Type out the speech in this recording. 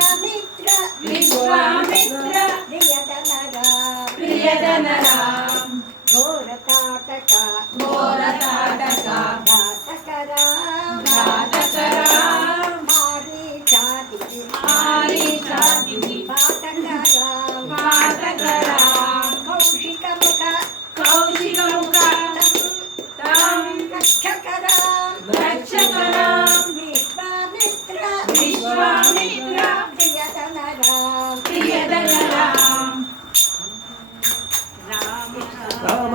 मित्र विश्वामित्र प्रियदनरा प्रियदनरा घोरताटका घोरताटका घातकरा घातकरा मारी जाति मारी जाति पातकरा पातकरा कौशिक मुख कौशिक मुख तम तम रक्षकरा रक्षकरा